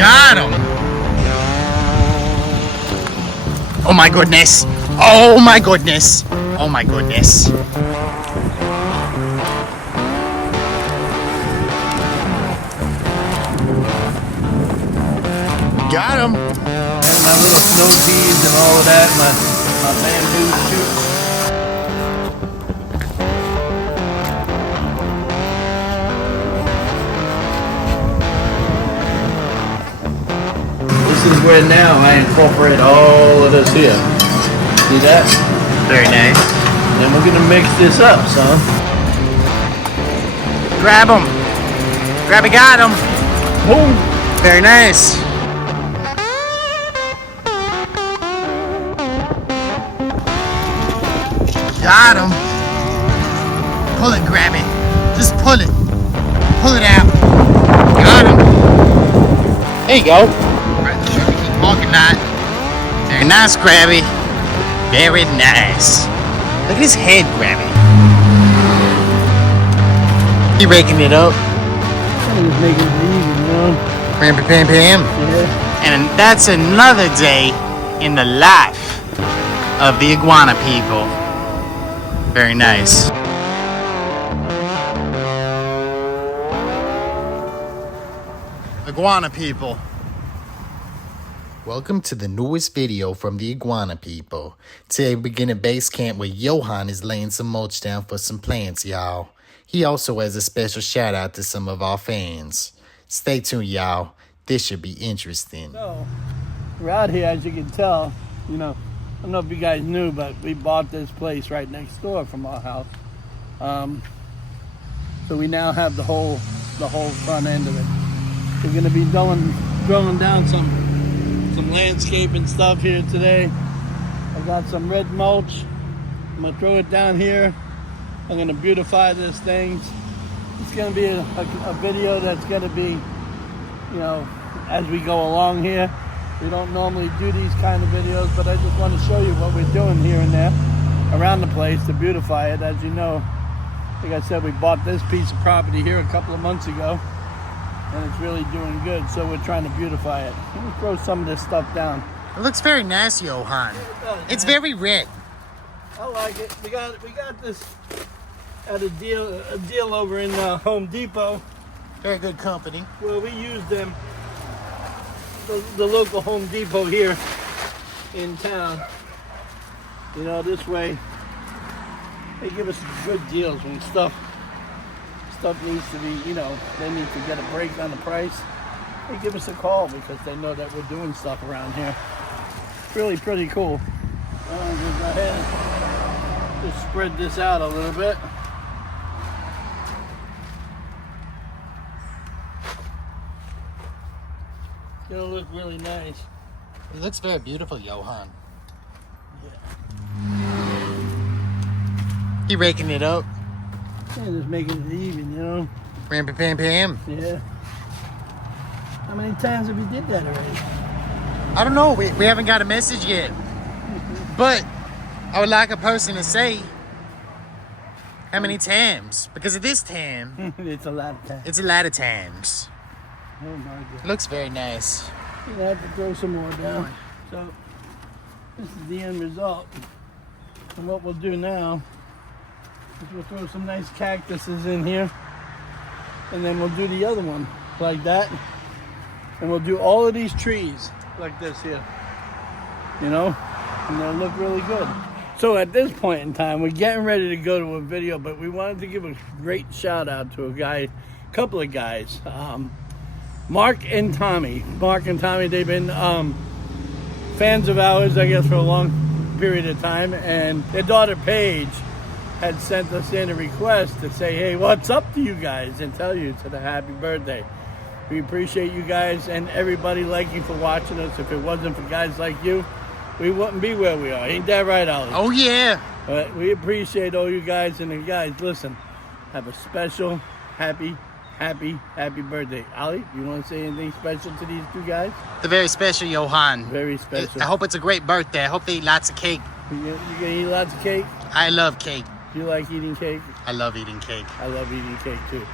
Got him. Oh my goodness. Oh my goodness. Oh my goodness. Got him. And my little snow peas and all of that, my bamboo shoots. This is where now I incorporate all of this here. See that? Very nice. Then we're gonna mix this up, son. Grab him. Grab it, got him. Boom. Very nice. Got him. Pull it, grab it. Just pull it. Pull it out. Got him. There you go. Keep walking that. Very nice, Grabby. Very nice. Look at his head, Grabby. He raking it up. I'm just making it easy, you know. Pam, pam, pam. Yeah. And that's another day in the life of the Iguana people. Very nice. Iguana people. Welcome to the newest video from the Iguana people. Today we begin at base camp where Johan is laying some mulch down for some plants, y'all. He also has a special shout out to some of our fans. Stay tuned, y'all. This should be interesting. So, we're out here, as you can tell, you know, I don't know if you guys knew, but we bought this place right next door from our house. So we now have the whole front end of it. We're gonna be drilling down some landscaping stuff here today. I got some red mulch. I'm gonna throw it down here. I'm gonna beautify this thing. It's gonna be a video that's gonna be, you know, as we go along here. We don't normally do these kind of videos, but I just want to show you what we're doing here and there around the place to beautify it. As you know, like I said, we bought this piece of property here a couple of months ago, and it's really doing good, so we're trying to beautify it. Let me throw some of this stuff down. It looks very nice, Johan. It's very red. I like it. We got this at a deal over in Home Depot. Very good company. Well, we used them. The local Home Depot here in town. You know, this way they give us good deals when stuff needs to be, you know, they need to get a break on the price. They give us a call because they know that we're doing stuff around here. It's really pretty cool. Just go ahead and just spread this out a little bit. It's gonna look really nice. It looks very beautiful, Johan. Yeah. He raking it up. Yeah, just making it even, you know. Pam, pam, pam. Yeah. How many times have we did that already? I don't know. We haven't got a message yet. But I would like a person to say how many times. Because at this time, It's a lot of times. it's a lot of times. Oh my God. It looks very nice. You're gonna have to throw some more down. So this is the end result. And what we'll do now is we'll throw some nice cactuses in here. And then we'll do the other one like that. And we'll do all of these trees like this here. You know? And they'll look really good. So at this point in time, we're getting ready to go to a video, but we wanted to give a great shout out to a couple of guys. Mark and Tommy. Mark and Tommy, they've been fans of ours, I guess, for a long period of time. And their daughter, Paige, had sent us in a request to say, hey, what's up to you guys? And tell you to the happy birthday. We appreciate you guys and everybody like you for watching us. If it wasn't for guys like you, we wouldn't be where we are. Ain't that right, Ollie? Oh, yeah. But we appreciate all you guys. And guys, listen, have a special, happy birthday. Ali, you want to say anything special to these two guys? The very special Johan. Very special. I hope it's a great birthday. I hope they eat lots of cake. You gonna eat lots of cake? I love cake. You like eating cake? I love eating cake. I love eating cake too.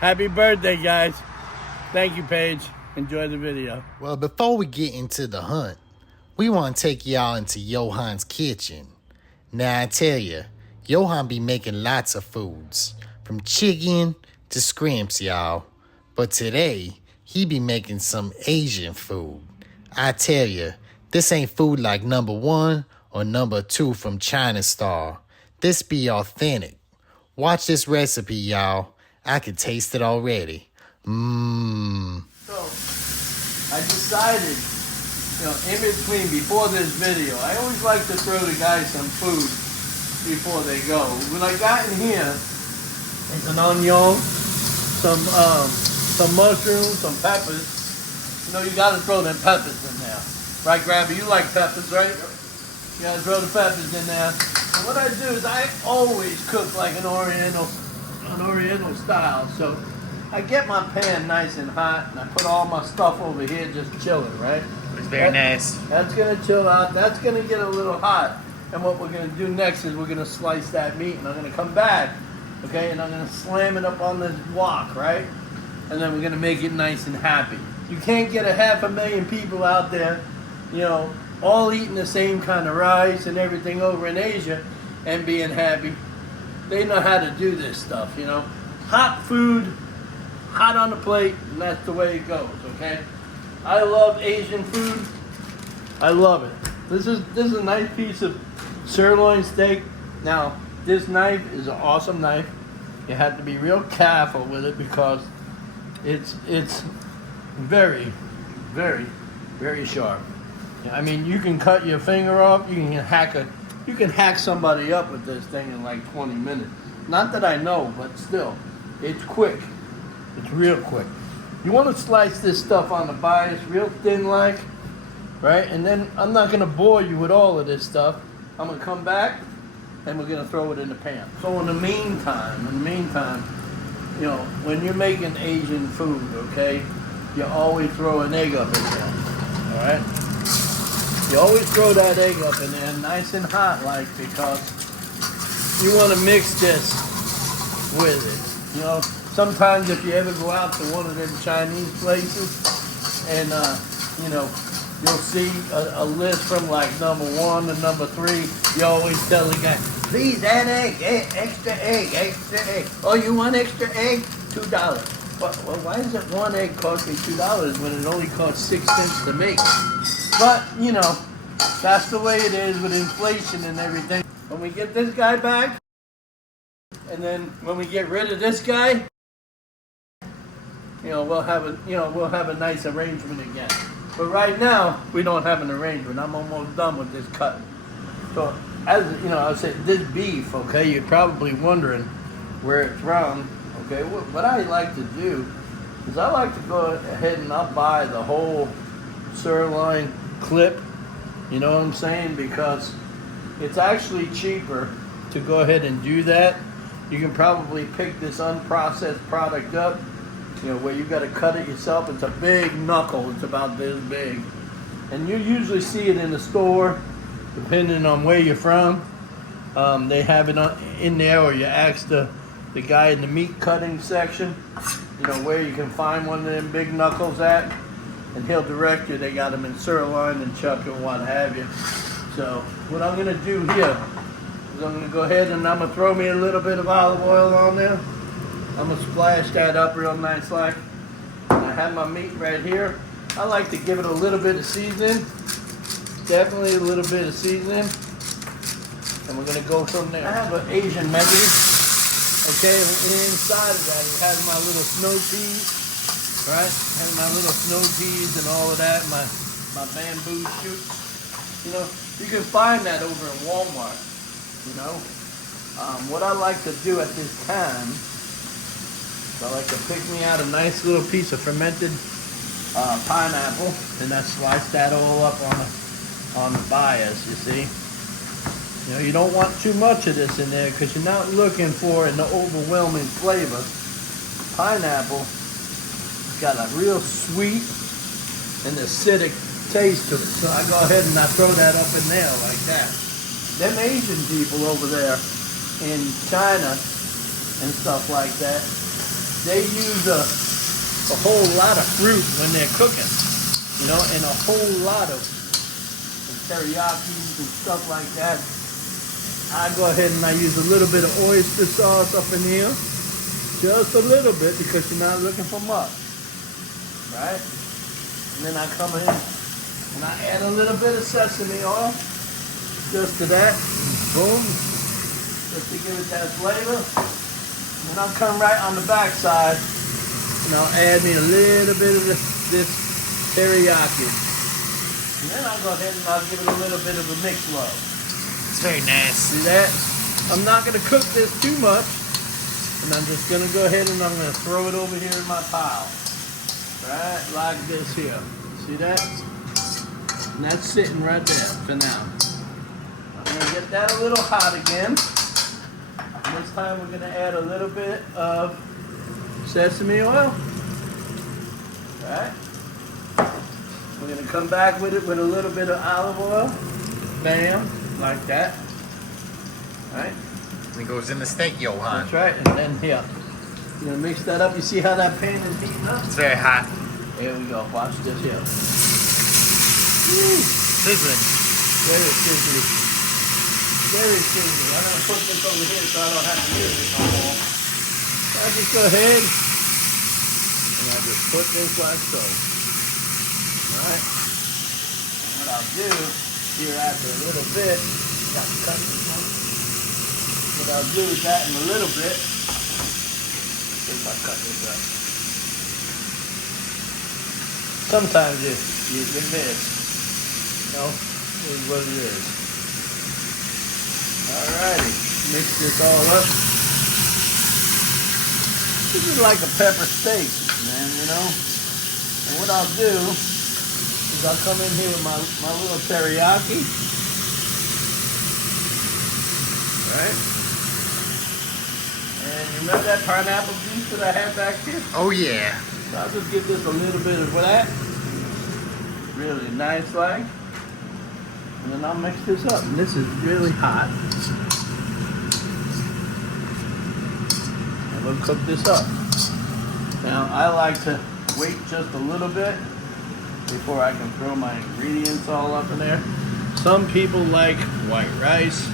Happy birthday, guys. Thank you, Paige. Enjoy the video. Well, before we get into the hunt, we want to take y'all into Johan's kitchen. Now I tell you, Johan be making lots of foods, from chicken to scrimps, y'all. But today, he be making some Asian food. I tell you, this ain't food like number 1 or number 2 from China Star. This be authentic. Watch this recipe, y'all. I can taste it already. Mmm. So, I decided, in between, before this video, I always like to throw the guys some food before they go. When I got in here, it's an onion, some mushrooms, some peppers. You gotta throw them peppers in there. Right, Grabby? You like peppers, right? You gotta throw the peppers in there. And what I do is I always cook like an Oriental style. So I get my pan nice and hot, and I put all my stuff over here just chilling, right? It's very nice. That's gonna chill out. That's gonna get a little hot. And what we're gonna do next is we're gonna slice that meat, and I'm gonna come back, okay, and I'm gonna slam it up on this wok, right? And then we're gonna make it nice and happy. You can't get 500,000 people out there, all eating the same kind of rice and everything over in Asia and being happy. They know how to do this stuff, Hot food, hot on the plate, and that's the way it goes, okay? I love Asian food. I love it. This is a nice piece of sirloin steak. Now, this knife is an awesome knife. You have to be real careful with it because it's very, very, very sharp. I mean, you can cut your finger off. You can hack somebody up with this thing in like 20 minutes. Not that I know, but still, it's quick. It's real quick. You want to slice this stuff on the bias real thin like, right? And then I'm not going to bore you with all of this stuff. I'm going to come back and we're going to throw it in the pan. So in the meantime, when you're making Asian food, okay, you always throw an egg up in there, all right? You always throw that egg up in there nice and hot like, because you want to mix this with it. Sometimes if you ever go out to one of them Chinese places and, you'll see a list from like number 1 to number 3, you always tell the guy, please add egg, extra egg. Oh, you want extra egg? $2. Well, why does it one egg cost me $2 when it only costs 6 cents to make? But, that's the way it is with inflation and everything. When we get this guy back, and then when we get rid of this guy, we'll have a nice arrangement again. But right now, we don't have an arrangement. I'm almost done with this cut. So, as I said, this beef, okay, you're probably wondering where it's from. Okay, what I like to do is I like to go ahead and I'll buy the whole sirloin clip, you know what I'm saying? Because it's actually cheaper to go ahead and do that. You can probably pick this unprocessed product up, where you got to cut it yourself. It's a big knuckle. It's about this big. And you usually see it in the store, depending on where you're from. They have it in there, or you ask the guy in the meat cutting section, where you can find one of them big knuckles at, and he'll direct you. They got them in sirloin and chuck and what have you. So what I'm going to do here is I'm going to go ahead and I'm going to throw me a little bit of olive oil on there. I'm going to splash that up real nice like. And I have my meat right here. I like to give it a little bit of seasoning. Definitely a little bit of seasoning. And we're going to go from there. I have an Asian medley. Okay, inside of that it has my little snow peas, right? Has my little snow peas and all of that, my bamboo shoots. You can find that over in Walmart, What I like to do at this time, I like to pick me out a nice little piece of fermented pineapple, and I slice that all up on the bias, you see. You don't want too much of this in there because you're not looking for an overwhelming flavor. Pineapple got a real sweet and acidic taste to it. So I go ahead and I throw that up in there like that. Them Asian people over there in China and stuff like that, they use a whole lot of fruit when they're cooking, you know, and a whole lot of teriyakis and stuff like that. I go ahead and I use a little bit of oyster sauce up in here, just a little bit because you're not looking for much, right? And then I come in and I add a little bit of sesame oil, just to that, boom, just to give it that flavor. And I'll come right on the back side and I'll add me a little bit of this teriyaki. And then I'll go ahead and I'll give it a little bit of a mix rub. It's very nice. See that? I'm not going to cook this too much. And I'm just going to go ahead and I'm going to throw it over here in my pile. Right? Like this here. See that? And that's sitting right there for now. I'm going to get that a little hot again. And this time we're going to add a little bit of sesame oil. Right? We're going to come back with it with a little bit of olive oil. Bam. Like that. Right? And it goes in the steak, Johan. That's right. And then here. You're going to mix that up. You see how that pan is heating up? It's very hot. Here we go. Watch this here. Sizzling. Very sizzly. Very sizzly. I'm going to put this over here so I don't have to use it no more. So I just go ahead and I just put this like so. Alright? What I'll do here after a little bit, got to cut this one. What I'll do is that in a little bit. If I cut this up. Sometimes you miss. You know, it is what it is. Alrighty, mix this all up. This is like a pepper steak, man, you know. And what I'll do is I'll come in here with my little teriyaki. Right? And you remember that pineapple juice that I had back here? Oh yeah. So I'll just give this a little bit of that. Really nice like. And then I'll mix this up. And this is really hot. And we'll cook this up. Now I like to wait just a little bit before I can throw my ingredients all up in there. Some people like white rice.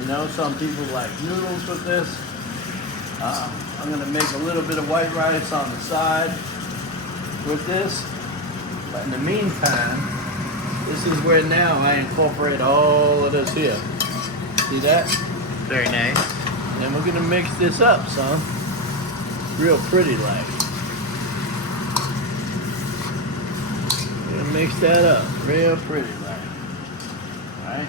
You know, some people like noodles with this. I'm gonna make a little bit of white rice on the side with this. But in the meantime, this is where now I incorporate all of this here. See that? Very nice. And we're gonna mix this up, son. Real pretty like. Mix that up, real pretty like. Alright?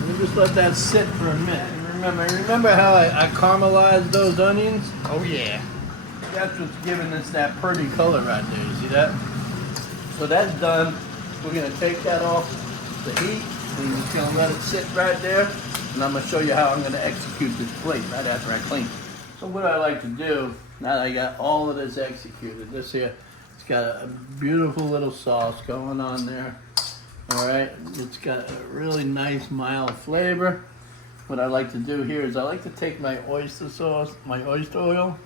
Let me just let that sit for a minute. Remember how I caramelized those onions? Oh yeah. That's what's giving us that pretty color right there. You see that? So that's done. We're gonna take that off the heat. We're just gonna let it sit right there. And I'm gonna show you how I'm gonna execute this plate right after I clean it. So what I like to do, now that I got all of this executed, this here, it's got a beautiful little sauce going on there. All right, it's got a really nice mild flavor. What I like to do here is I like to take my oyster sauce, my oyster oil.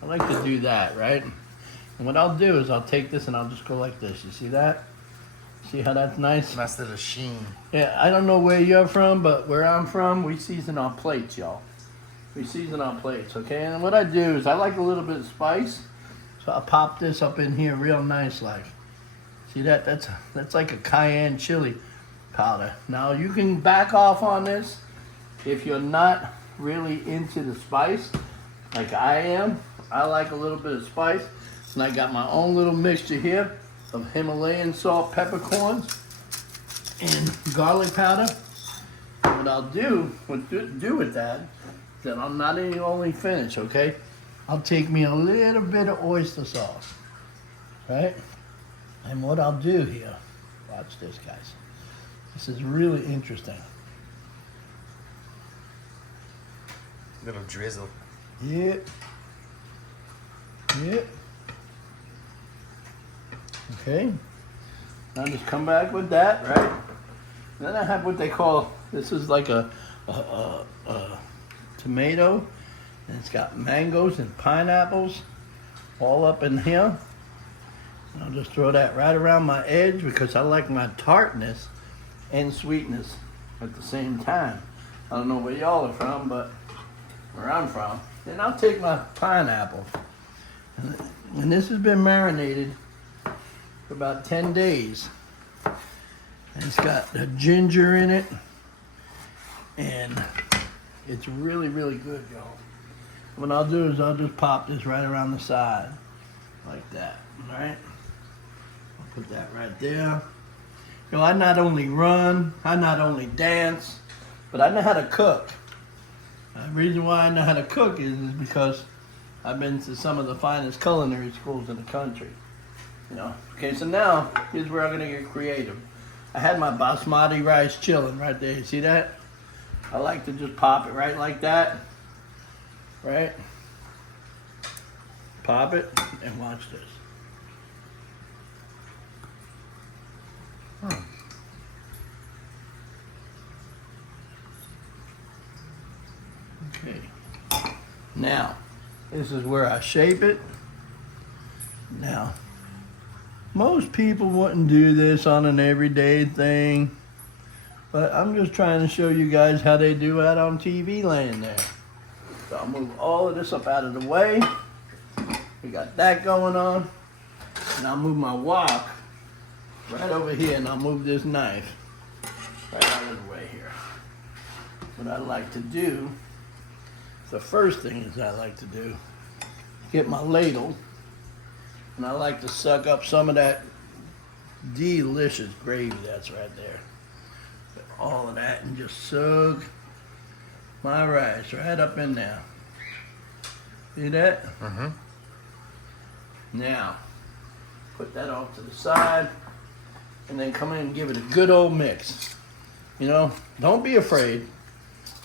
I like to do that, right? And what I'll do is I'll take this and I'll just go like this. You see that? See how that's nice? Nice little sheen. Yeah, I don't know where you're from, but where I'm from, we season on plates, y'all. We season on plates, okay? And what I do is I like a little bit of spice. So I'll pop this up in here real nice like. See that? That's like a cayenne chili powder. Now you can back off on this if you're not really into the spice like I am. I like a little bit of spice. And I got my own little mixture here of Himalayan salt peppercorns and garlic powder. What I'll do with that is that I'm not only finished, okay? I'll take me a little bit of oyster sauce, right? And what I'll do here, watch this, guys. This is really interesting. Little drizzle. Yep. Yep. Okay. Now just come back with that, right? Then I have what they call, this is like a tomato. And it's got mangoes and pineapples. all up in here. And I'll just throw that right around my edge because I like my tartness and sweetness at the same time. I don't know where y'all are from, but where I'm from. Then I'll take my pineapple. And this has been marinated for about 10 days. And it's got the ginger in it. And it's really, really good, y'all. What I'll do is I'll just pop this right around the side. Like that, all right? I'll put that right there. You know, I not only run, I not only dance, but I know how to cook. The reason why I know how to cook is because I've been to some of the finest culinary schools in the country. You know. Okay, so now here's where I'm gonna get creative. I had my basmati rice chilling right there. You see that? I like to just pop it right like that. Right? Pop it and watch this. Okay. Now, this is where I shape it. Now, most people wouldn't do this on an everyday thing, but I'm just trying to show you guys how they do it on TV land there. So I'll move all of this up out of the way. We got that going on. And I'll move my wok right over here, and I'll move this knife right out of the way here. What I like to do, the first thing is I like to do, get my ladle, and I like to suck up some of that delicious gravy that's right there. Put all of that and just suck my rice right up in there. See that? Mm-hmm. Now, put that off to the side, and then come in and give it a good old mix. You know, don't be afraid.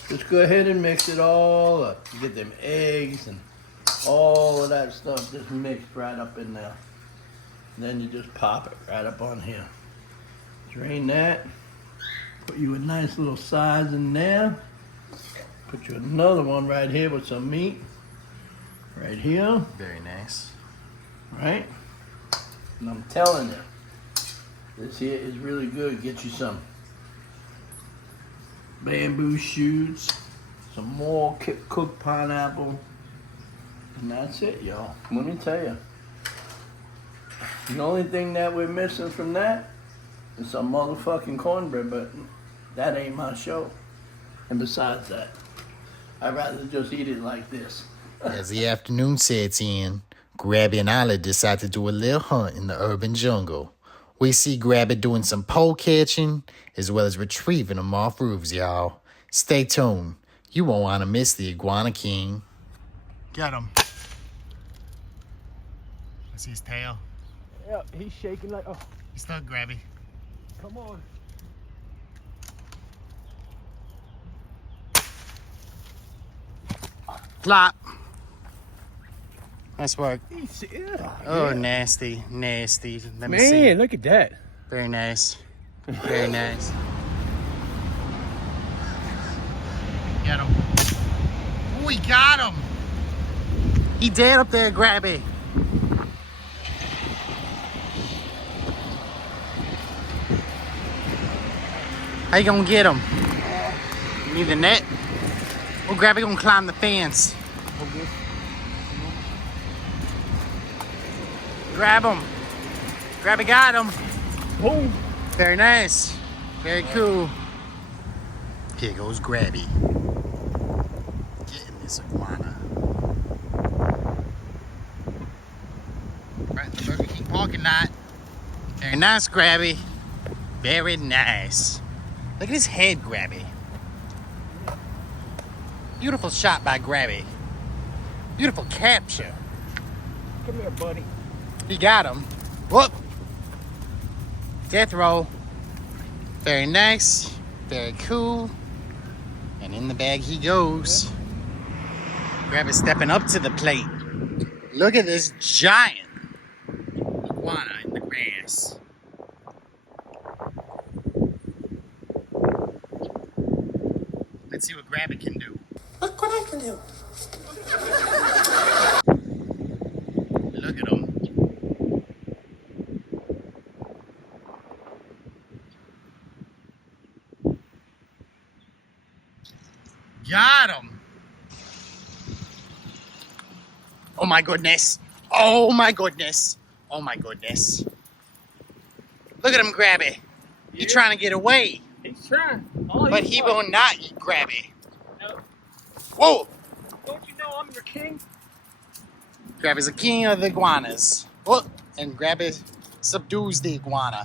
Just go ahead and mix it all up. You get them eggs and all of that stuff just mixed right up in there. And then you just pop it right up on here. Drain that. Put you a nice little size in there. Put you another one right here with some meat. Right here. Very nice. Right? And I'm telling you, this here is really good. Get you some bamboo shoots, some more cooked pineapple, and that's it, y'all. Let me tell you. The only thing that we're missing from that is some motherfucking cornbread, but that ain't my show. And besides that, I'd rather just eat it like this. As the afternoon sets in, Grabby and Ollie decide to do a little hunt in the urban jungle. We see Grabby doing some pole catching, as well as retrieving them off roofs, y'all. Stay tuned. You won't want to miss the Iguana King. Get him. I see his tail. Yeah, he's shaking like, oh. He's stuck, Grabby. Come on. Flop. Nice work. Yeah, Oh, yeah. nasty, nasty. Let me Man, see. look at that. Very nice. Very nice. Get him. We got him. He dead up there, Grabby. How you gonna get him? You need the net? Well, Grabby gonna climb the fence. Grab him. Grabby got him. Oh. Very nice. Very cool. Here goes Grabby. Getting this iguana. Right in the Burger King parking lot. Very nice, Grabby. Very nice. Look at his head, Grabby. Beautiful shot by Grabby. Beautiful capture. Come here, buddy. He got him. Whoop. Death roll. Very nice. Very cool. And in the bag he goes. Grab it stepping up to the plate. Look at this giant iguana in the grass. Let's see what Grab It can do. Look what I can do. Look Got him. Oh my goodness. Oh my goodness. Oh my goodness. Look at him grab it. He's trying to get away. He's trying. But he will not grab it. No. Whoa. Don't you know I'm your king? Grab is the king of the iguanas. Oh, and grab it subdues the iguana.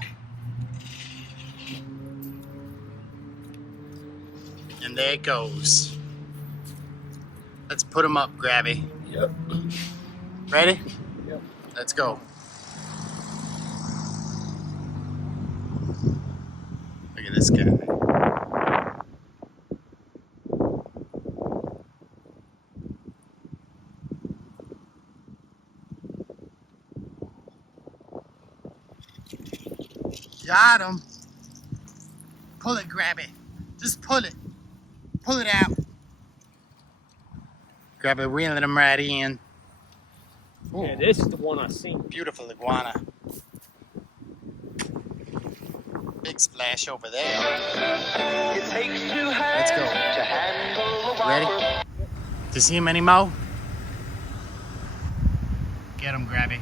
And there it goes. Let's put him up, Grabby. Yep. Ready? Yep. Let's go. Look at this guy. Got him. Pull it, Grabby. Just pull it. Pull it out. Grab it, reeling him right in. Ooh. Yeah, this is the one I seen. Beautiful iguana. Big splash over there. Let's go. Ready? Do you see him anymore? Get him, Grabby.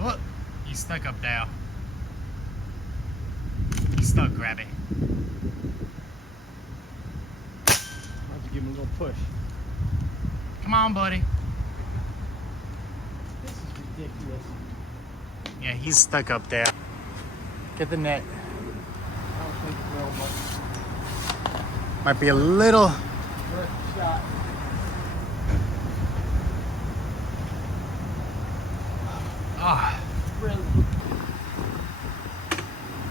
Oh, he's stuck up there. He's stuck, Grabby. I'll have to give him a little push. Come on, buddy. This is ridiculous. Yeah, he's stuck up there. Get the net. I don't think it will, but Might be a little. worth a shot. Oh, Really?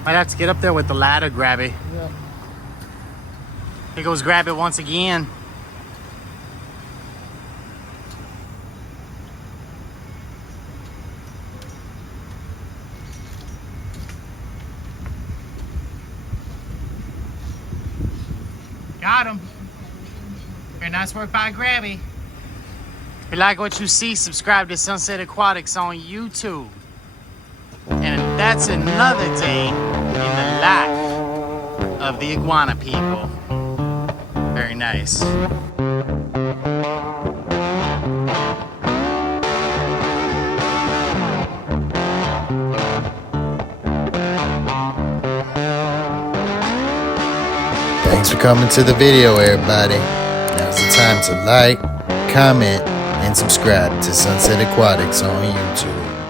might have to get up there with the ladder, Grabby. Yeah. Here goes Grab it once again. Got him. Very nice work by Grabby. If you like what you see, subscribe to Sunset Aquatics on YouTube. And that's another day in the life of the iguana people. Very nice. Thanks for coming to the video, everybody. Now's the time to like, comment, and subscribe to Sunset Aquatics on YouTube.